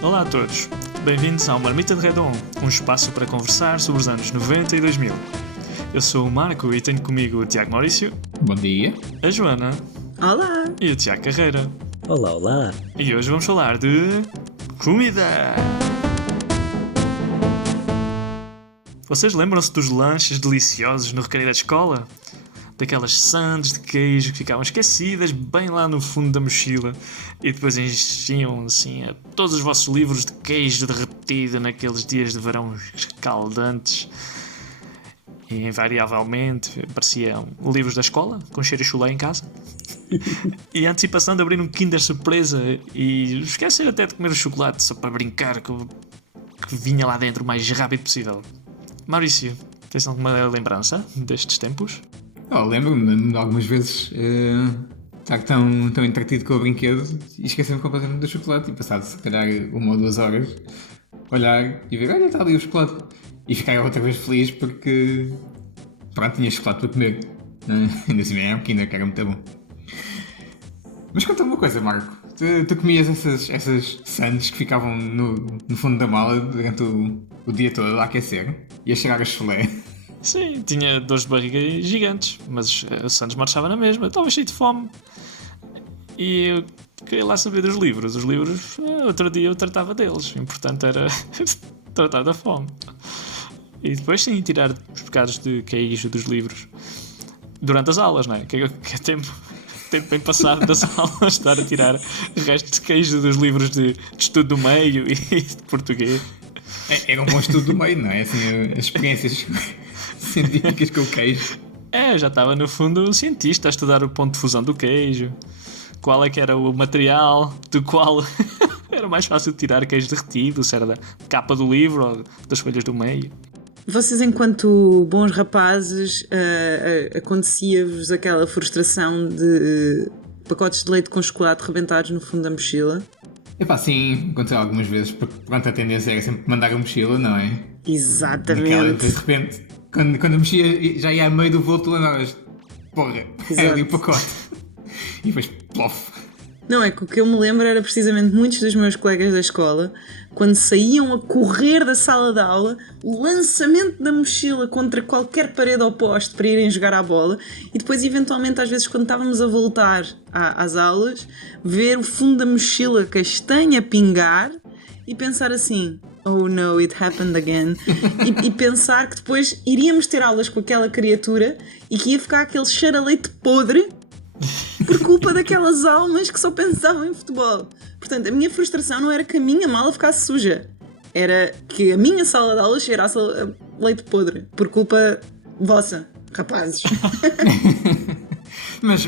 Olá a todos, bem-vindos ao Marmita de Redon, um espaço para conversar sobre os anos 90 e 2000. Eu sou o Marco e tenho comigo o Tiago Maurício. Bom dia. A Joana. Olá. E o Tiago Carreira. Olá, olá. E hoje vamos falar de... comida! Vocês lembram-se dos lanches deliciosos no recreio da escola? Daquelas sandes de queijo que ficavam esquecidas bem lá no fundo da mochila e depois enchiam assim a todos os vossos livros de queijo derretido naqueles dias de verão escaldantes. E invariavelmente apareciam livros da escola com cheiro a chulé em casa. E a antecipação de abrir um Kinder Surpresa e esquecer até de comer o chocolate só para brincar que vinha lá dentro o mais rápido possível. Maurício, tens alguma lembrança destes tempos? Lembro-me de algumas vezes estar tão entretido com o brinquedo e esquecer-me completamente do chocolate e passado se calhar 1 ou 2 horas olhar e ver, olha, está ali o chocolate e ficar outra vez feliz porque pronto, tinha chocolate para comer, ainda assim era um Kinder que era muito bom. Mas conta-me uma coisa, Marco, tu comias essas sandes que ficavam no fundo da mala durante o dia todo a aquecer e a cheirar a chulé? Sim, tinha dores de barriga gigantes, mas o Santos marchava na mesma. Eu estava cheio de fome. E eu queria lá saber dos livros. Os livros, outro dia eu tratava deles. O importante era tratar da fome. E depois sim, tirar os bocados de queijo dos livros. Durante as aulas, não é? Que é tempo bem passado das aulas estar a tirar restos de queijo dos livros de estudo do meio e de português. Era um bom estudo do meio, não é? Assim, as experiências científicas com o queijo. Já estava no fundo um cientista a estudar o ponto de fusão do queijo. Qual é que era o material do qual era mais fácil de tirar queijo derretido, se era da capa do livro ou das folhas do meio. Vocês, enquanto bons rapazes, acontecia-vos aquela frustração de pacotes de leite com chocolate rebentados no fundo da mochila? Epá, sim, aconteceu algumas vezes, porque pronto, a tendência era sempre mandar a mochila, não é? Exatamente. De repente, quando a mochila já ia a meio do voo, tu lembravas, porra, era ali o pacote. E depois, plof. Não, é que o que eu me lembro era precisamente muitos dos meus colegas da escola, quando saíam a correr da sala de aula, o lançamento da mochila contra qualquer parede ou poste para irem jogar à bola e depois, eventualmente, às vezes, quando estávamos a voltar às aulas, ver o fundo da mochila castanha pingar e pensar assim, oh no, it happened again. e pensar que depois iríamos ter aulas com aquela criatura e que ia ficar aquele cheiro a leite podre por culpa daquelas almas que só pensavam em futebol. Portanto, a minha frustração não era que a minha mala ficasse suja, era que a minha sala de aula cheirasse a leite podre, por culpa vossa, rapazes. mas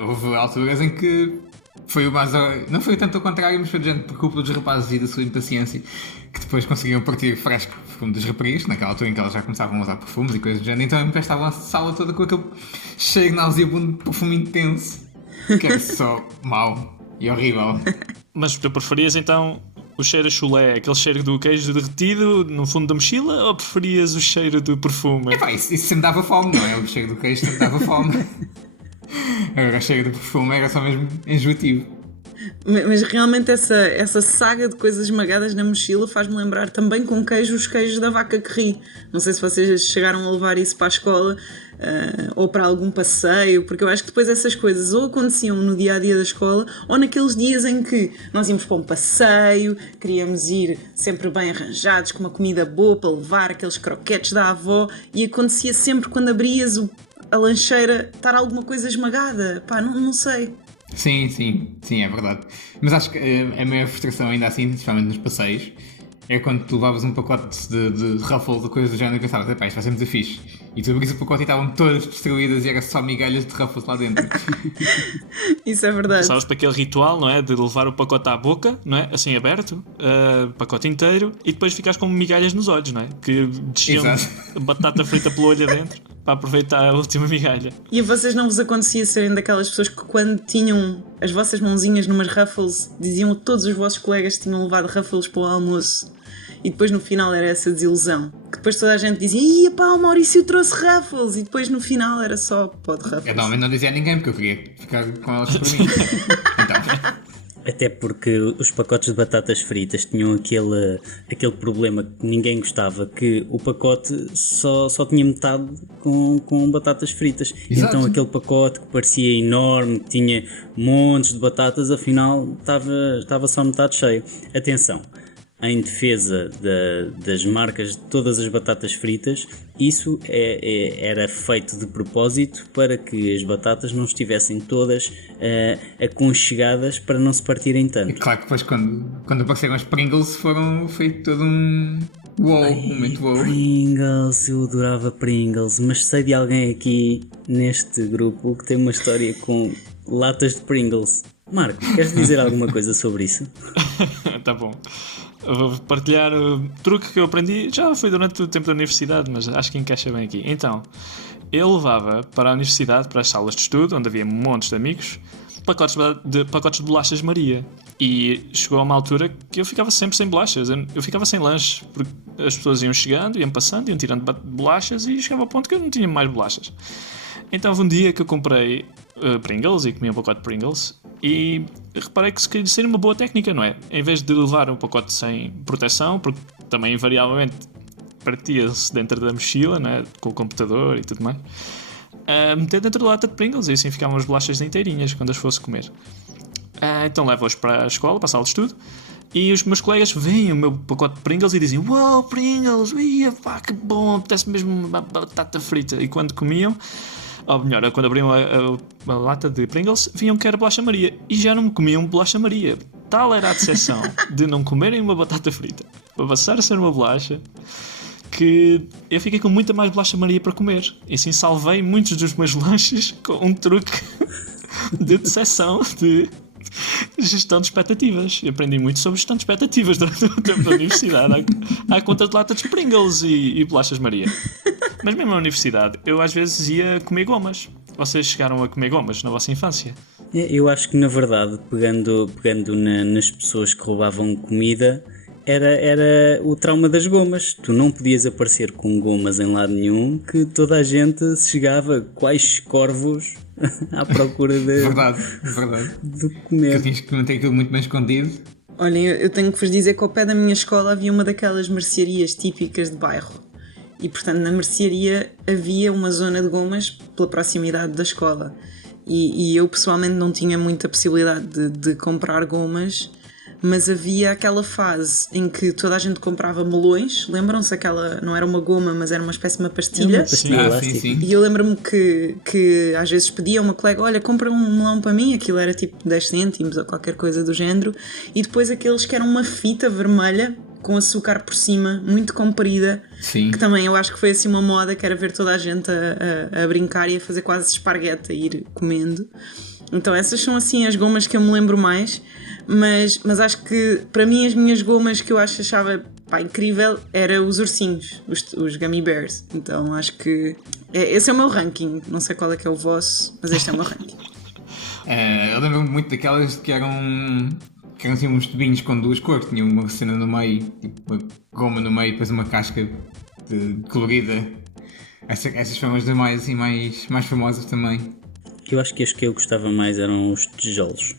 houve alturas em que foi o mais... Não foi tanto ao contrário, mas foi por culpa dos rapazes e da sua impaciência que depois conseguiam partir fresco perfume das raparigas, naquela altura em que elas já começavam a usar perfumes e coisas do género, então empestavam a sala toda com aquele cheiro nauseabundo de perfume intenso, que era só mau e horrível. Mas tu preferias então o cheiro a chulé, aquele cheiro do queijo derretido no fundo da mochila, ou preferias o cheiro do perfume? Epá, isso sempre dava fome, não é? O cheiro do queijo sempre dava fome. Agora o cheiro do perfume era só mesmo enjoativo. Mas realmente essa saga de coisas esmagadas na mochila faz-me lembrar também com queijo os queijos da vaca que ri. Não sei se vocês chegaram a levar isso para a escola ou para algum passeio, porque eu acho que depois essas coisas ou aconteciam no dia-a-dia da escola ou naqueles dias em que nós íamos para um passeio, queríamos ir sempre bem arranjados, com uma comida boa para levar, aqueles croquetes da avó, e acontecia sempre quando abrias a lancheira estar alguma coisa esmagada. Pá, não sei. Sim, é verdade. Mas acho que a maior frustração ainda assim, especialmente nos passeios, é quando tu levavas um pacote de Ruffles ou coisas do género e pensavas, epá, isto vai ser muito fixe. E tu abrias o pacote e estavam todas destruídas e era só migalhas de Ruffles lá dentro. Isso é verdade. Sabes para aquele ritual, não é? De levar o pacote à boca, não é? Assim aberto, pacote inteiro, e depois ficas com migalhas nos olhos, não é? Que desciam batata frita pelo olho adentro para aproveitar a última migalha. E a vocês não vos acontecia serem daquelas pessoas que quando tinham as vossas mãozinhas numas Ruffles diziam a todos os vossos colegas que tinham levado Ruffles para o almoço e depois no final era essa desilusão. Que depois toda a gente dizia, ia pá, o Maurício trouxe Ruffles, e depois no final era só pó de Eu Ruffles. normalmente não dizia a ninguém porque eu queria ficar com elas por mim. Então, Até porque os pacotes de batatas fritas tinham aquele problema que ninguém gostava, que o pacote só tinha metade com batatas fritas. Exato. Então aquele pacote que parecia enorme, que tinha montes de batatas, afinal estava só metade cheio. Atenção, em defesa das marcas de todas as batatas fritas, isso era feito de propósito para que as batatas não estivessem todas aconchegadas para não se partirem e tanto. claro que depois quando apareceram as Pringles foram feito todo um momento wow. Pringles, eu adorava Pringles, mas sei de alguém aqui neste grupo que tem uma história com latas de Pringles. Marco, queres dizer alguma coisa sobre isso? Tá bom. Eu vou partilhar o truque que eu aprendi, já foi durante o tempo da universidade, mas acho que encaixa bem aqui. Então, eu levava para a universidade, para as salas de estudo, onde havia montes de amigos, pacotes de bolachas Maria. E chegou a uma altura que eu ficava sempre sem bolachas, eu ficava sem lanche, porque as pessoas iam chegando, iam passando, iam tirando bolachas e chegava ao ponto que eu não tinha mais bolachas. Então houve um dia que eu comprei Pringles e comi um pacote de Pringles e reparei que se queria ser uma boa técnica, não é? Em vez de levar um pacote sem proteção, porque também invariavelmente partia-se dentro da mochila, não é? Com o computador e tudo mais, meter dentro da lata de Pringles e assim ficavam as bolachas inteirinhas quando as fosse comer. Então levo-os para a escola, para a sala de estudo, e os meus colegas veem o meu pacote de Pringles e dizem: "Uau, Pringles, ia, pá, que bom, apetece mesmo uma batata frita." E quando comiam, ou melhor, quando abriam a lata de Pringles, viam que era bolacha Maria e já não comiam bolacha Maria. Tal era a decepção de não comerem uma batata frita para passar a ser uma bolacha, que eu fiquei com muita mais bolacha Maria para comer. E assim salvei muitos dos meus lanches com um truque de decepção, de gestão de expectativas. Eu aprendi muito sobre gestão de expectativas durante o tempo da universidade, à conta de latas de Pringles e bolachas Maria. Mas mesmo na universidade, eu às vezes ia comer gomas. Vocês chegaram a comer gomas na vossa infância? Eu acho que na verdade, pegando nas pessoas que roubavam comida, era o trauma das gomas. Tu não podias aparecer com gomas em lado nenhum, que toda a gente se chegava quais corvos à procura Verdade. de Que eu comer. tinha que manter aquilo muito bem escondido. Olhem, eu tenho que vos dizer que ao pé da minha escola havia uma daquelas mercearias típicas de bairro. E, portanto, na mercearia havia uma zona de gomas pela proximidade da escola. E eu, pessoalmente, não tinha muita possibilidade de comprar gomas, mas havia aquela fase em que toda a gente comprava melões. Lembram-se? Aquela, não era uma goma, mas era uma espécie de uma pastilha. Pastilha elástica. sim. E eu lembro-me que às vezes pedia a uma colega: olha, compra um melão para mim, aquilo era tipo 10 cêntimos ou qualquer coisa do género, e depois aqueles que eram uma fita vermelha com açúcar por cima, muito comprida, Sim. que também eu acho que foi assim uma moda, que era ver toda a gente a brincar e a fazer quase esparguete, a ir comendo. Então essas são assim as gomas que eu me lembro mais, mas acho que para mim as minhas gomas que eu achava incrível era os ursinhos, os gummy bears. Então acho que esse é o meu ranking, não sei qual é que é o vosso, mas este é o meu ranking. Eu lembro-me muito daquelas que eram assim uns tubinhos com duas cores, tinha uma cena no meio, tipo uma goma no meio e depois uma casca colorida. Essas foram as demais assim, mais famosas também. Eu acho que as que eu gostava mais eram os tijolos.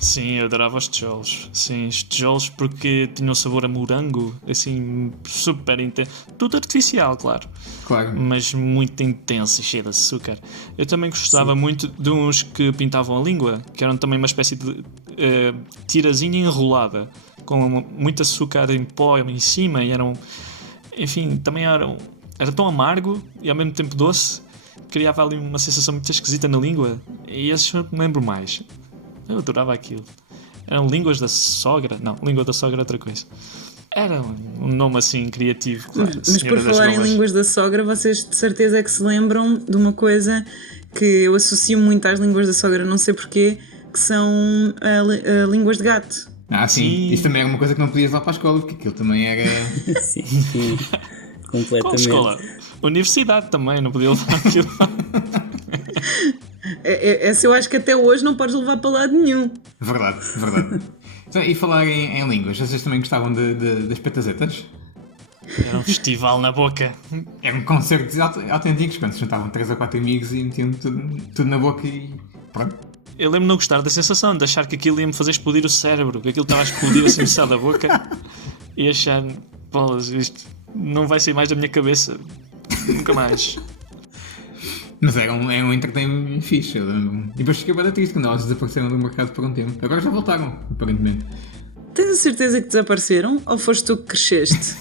Sim, eu adorava os tijolos. Sim, os tijolos porque tinham sabor a morango, assim, super intenso. Tudo artificial, claro. Claro. Mas muito intenso e cheio de açúcar. Eu também gostava muito de uns que pintavam a língua, que eram também uma espécie de tirazinha enrolada, com muito açúcar em pó em cima, e eram, enfim, também era tão amargo e ao mesmo tempo doce, criava ali uma sensação muito esquisita na língua, e esses eu me lembro mais. Eu adorava aquilo. Eram línguas da sogra? Não, língua da sogra é outra coisa. Era um nome assim criativo, claro. Mas por falar em línguas da sogra, vocês de certeza é que se lembram de uma coisa que eu associo muito às línguas da sogra, não sei porquê, que são línguas de gato. Sim. Isso também era uma coisa que não podias lá para a escola, porque aquilo também era... Sim, completamente. Qual escola? Universidade também, não podia levar aquilo. Essa eu acho que até hoje não podes levar para lado nenhum. Verdade. Então, e falar em línguas, vocês também gostavam das petazetas? Era um festival na boca. Eram concertos autênticos, quando se juntavam 3 ou 4 amigos e metiam tudo na boca e pronto. Eu lembro-me de não gostar da sensação de achar que aquilo ia-me fazer explodir o cérebro, que aquilo estava a explodir assim só da boca e achar, bolas, isto não vai sair mais da minha cabeça, nunca mais. Mas era um entertainment fixe, eu lembro-me. E depois fiquei bem triste quando elas desapareceram do mercado por um tempo. Agora já voltaram, aparentemente. Tens a certeza que desapareceram ou foste tu que cresceste?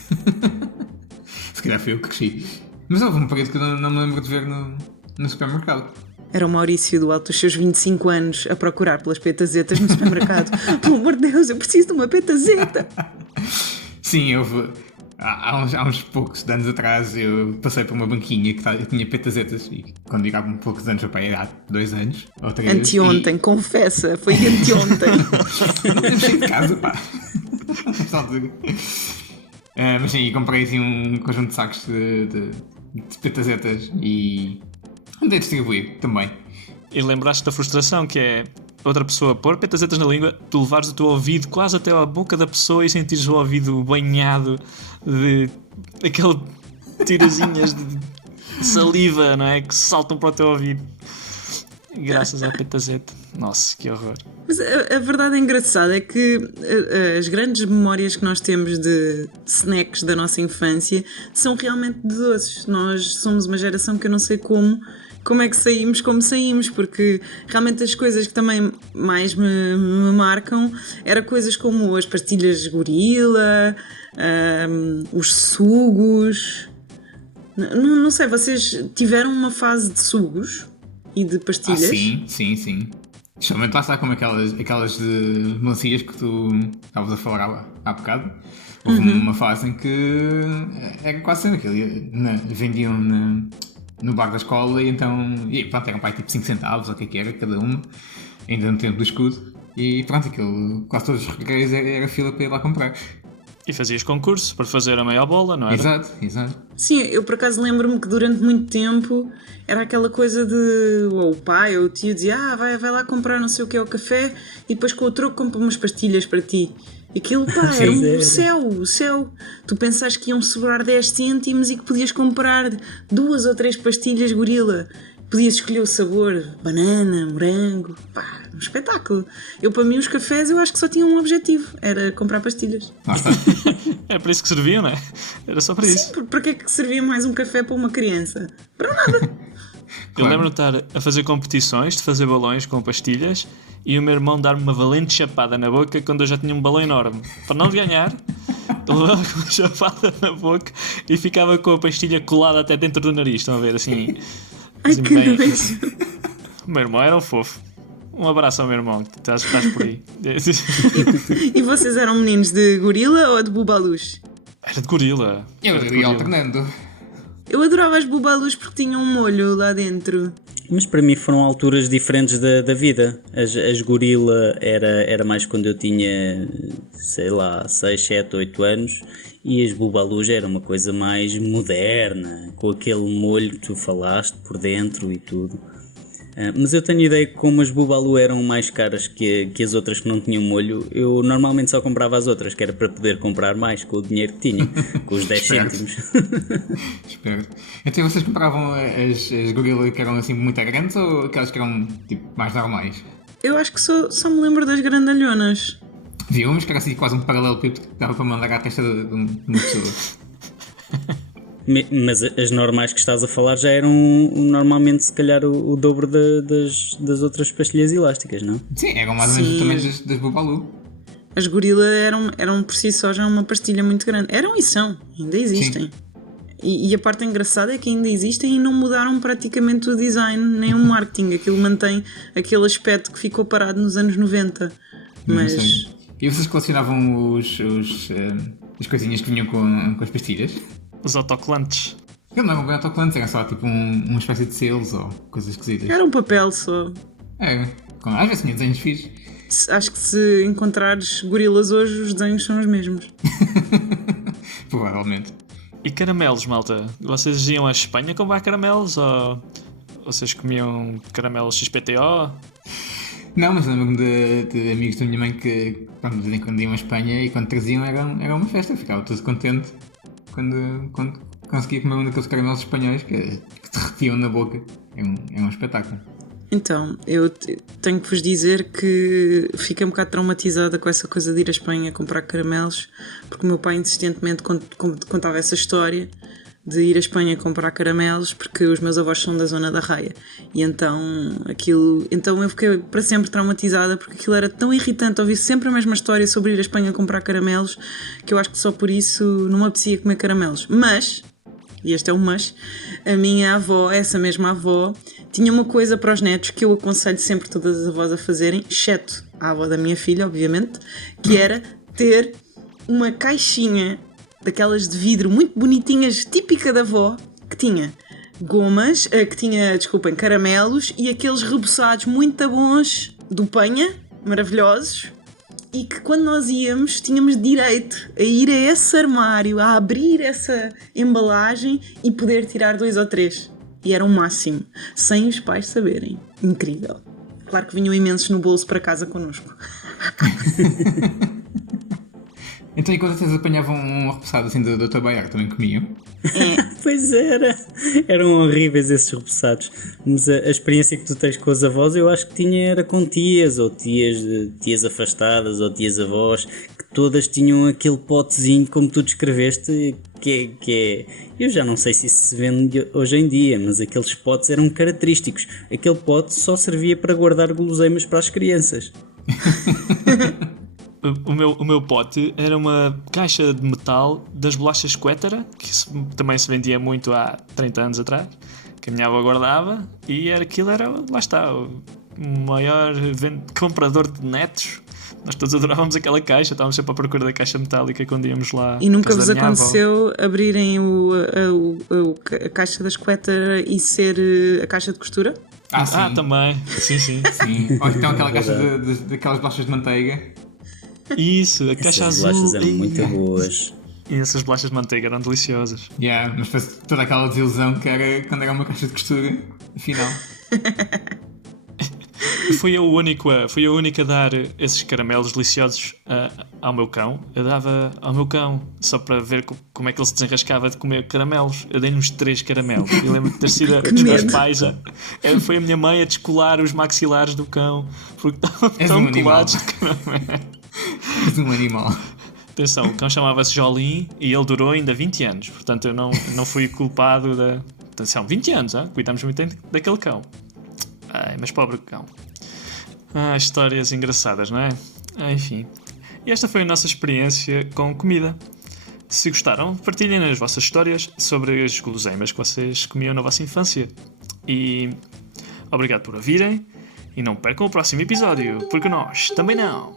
Se calhar foi eu que cresci. Mas houve um período que eu não me lembro de ver no supermercado. Era o Maurício do alto dos seus 25 anos a procurar pelas petazetas no supermercado. Pelo amor de Deus, eu preciso de uma petazeta! Sim, houve. Há uns poucos anos atrás eu passei por uma banquinha que tinha petazetas e quando digo há poucos anos, eu pai, há 2 anos ou 3. Anteontem, confessa, foi anteontem. Não saí de casa, pá. Nesta altura. Mas sim, comprei assim um conjunto de sacos de petazetas e andei a distribuir também. E lembraste da frustração que é outra pessoa pôr petazetas na língua, tu levares o teu ouvido quase até à boca da pessoa e sentires o ouvido banhado de aquele tirazinhas de saliva, não é? Que saltam para o teu ouvido. Graças à petazeta. Nossa, que horror. Mas a verdade engraçada é que as grandes memórias que nós temos de snacks da nossa infância são realmente de doces. Nós somos uma geração que eu não sei como é que saímos como saímos, porque realmente as coisas que também mais me marcam eram coisas como as pastilhas de gorila, os sugos. Não sei, vocês tiveram uma fase de sugos e de pastilhas? Sim. Especialmente lá está como aquelas de melancias que tu estavas a falar há bocado. Houve uma fase em que era quase sempre aquilo. Vendiam no bar da escola e pronto, eram para tipo 5 centavos ou o que era cada uma, ainda no tempo do escudo. E pronto, aquilo quase todos os recreios era fila para ir lá comprar. E fazias concurso para fazer a meia bola, não era? Exato. Sim, eu por acaso lembro-me que durante muito tempo era aquela coisa de ou o pai ou o tio dizia vai lá comprar não sei o que é o café e depois com o troco compra umas pastilhas para ti. Aquilo, pá, era o céu. Tu pensaste que iam sobrar 10 cêntimos e que podias comprar 2 ou 3 pastilhas gorila. Podias escolher o sabor, banana, morango, pá, um espetáculo. Para mim os cafés eu acho que só tinham um objetivo, era comprar pastilhas. É para isso que serviam, não é? Era só para isso. Sim, para que é que servia mais um café para uma criança? Para nada. Eu lembro-me de estar a fazer competições de fazer balões com pastilhas e o meu irmão dar-me uma valente chapada na boca quando eu já tinha um balão enorme. Para não ganhar, ele levava com uma chapada na boca e ficava com a pastilha colada até dentro do nariz. Estão a ver? Assim Ai, que bem. nojo. O meu irmão era um fofo. Um abraço ao meu irmão, que estás por aí. E vocês eram meninos de gorila ou de bubalus? Era de gorila. Eu ia alternando. Eu adorava as bubalus porque tinham um molho lá dentro. Mas para mim foram alturas diferentes da vida. As gorila era mais quando eu tinha, sei lá, 6, 7, 8 anos. E as bubalus era uma coisa mais moderna, com aquele molho que tu falaste por dentro e tudo. Mas eu tenho ideia que como as bubalu eram mais caras que as outras que não tinham molho, eu normalmente só comprava as outras, que era para poder comprar mais com o dinheiro que tinha, com os 10 cêntimos. Espero. Então vocês compravam as gorila que eram assim muito grandes ou aquelas que eram tipo mais normais? Eu acho que só me lembro das grandalhonas. Havia umas que era assim quase um paralelepípedo que dava para mandar à testa de uma pessoa. Mas as normais que estás a falar já eram normalmente se calhar o dobro das outras pastilhas elásticas, não? Sim, eram mais ou menos do tamanho das bubalu. As gorila eram por si só já uma pastilha muito grande. Eram e são, ainda existem. E a parte engraçada é que ainda existem e não mudaram praticamente o design nem o marketing. Aquilo mantém aquele aspecto que ficou parado nos anos 90. Mas... E vocês colecionavam as coisinhas que vinham com as pastilhas? Os autocolantes. Eu não eram bem autocolantes, era só tipo uma espécie de selos ou coisas esquisitas. Era um papel só. Às vezes tinha desenhos fixos. Acho que se encontrares gorilas hoje, os desenhos são os mesmos. Provavelmente. E caramelos, malta? Vocês iam à Espanha comprar caramelos ou vocês comiam caramelos XPTO? Não, mas eu lembro-me de amigos da minha mãe que, pronto, de vez em quando iam à Espanha e quando traziam era uma festa, ficava todo contente quando conseguia comer um daqueles caramelos espanhóis que derretiam na boca. É um espetáculo. Então, tenho que vos dizer que fiquei um bocado traumatizada com essa coisa de ir à Espanha comprar caramelos, porque o meu pai insistentemente contava essa história de ir à Espanha comprar caramelos, porque os meus avós são da zona da Raia. E então eu fiquei para sempre traumatizada, porque aquilo era tão irritante ouvir sempre a mesma história sobre ir à Espanha comprar caramelos, que eu acho que só por isso não me apetecia comer caramelos. Mas, e este é o mas, a minha avó, essa mesma avó, tinha uma coisa para os netos que eu aconselho sempre todas as avós a fazerem, exceto a avó da minha filha, obviamente, que era ter uma caixinha daquelas de vidro muito bonitinhas, típica da avó, que tinha gomas, desculpem, caramelos e aqueles reboçados muito bons do Penha, maravilhosos, e que quando nós íamos, tínhamos direito a ir a esse armário, a abrir essa embalagem e poder tirar 2 ou 3. E era o máximo, sem os pais saberem. Incrível. Claro que vinham imensos no bolso para casa connosco. Então, e quando vocês apanhavam um repousado assim do Dr. Baiar, também comiam? Pois era, eram horríveis esses repousados. Mas a experiência que tu tens com os avós, eu acho que era com tias, ou tias afastadas, ou tias avós, que todas tinham aquele potezinho, como tu descreveste, que é. Eu já não sei se isso se vende hoje em dia, mas aqueles potes eram característicos. Aquele pote só servia para guardar guloseimas para as crianças. O meu pote era uma caixa de metal das bolachas Quétara, que também se vendia muito há 30 anos atrás, que a minha avó guardava, e aquilo era, lá está, o maior comprador de netos. Nós todos adorávamos aquela caixa, estávamos sempre à procura da caixa metálica quando íamos lá. E nunca vos aconteceu abrirem a caixa das Quétara e ser a caixa de costura? Sim. Também. Sim. Sim. Ou então aquela caixa daquelas bolachas de manteiga. Isso, a caixa Essas azul. bolachas eram muito boas. E essas bolachas de manteiga eram deliciosas. Mas faz toda aquela desilusão que era quando era uma caixa de costura, afinal. Fui eu a única a dar esses caramelos deliciosos ao meu cão. Eu dava ao meu cão, só para ver como é que ele se desenrascava de comer caramelos. Eu dei-lhe uns 3 caramelos. Eu lembro de ter sido dos meus pais. Foi a minha mãe a descolar os maxilares do cão, porque estavam tão colados de caramelo. És um animal. Atenção, o cão chamava-se Jolim e ele durou ainda 20 anos. Portanto, eu não fui culpado da... Atenção, 20 anos, cuidamos muito daquele cão. Mas pobre cão. Histórias engraçadas, não é? Enfim. E esta foi a nossa experiência com comida. Se gostaram, partilhem as vossas histórias sobre as guloseimas que vocês comiam na vossa infância. E obrigado por ouvirem. E não percam o próximo episódio, porque nós também não.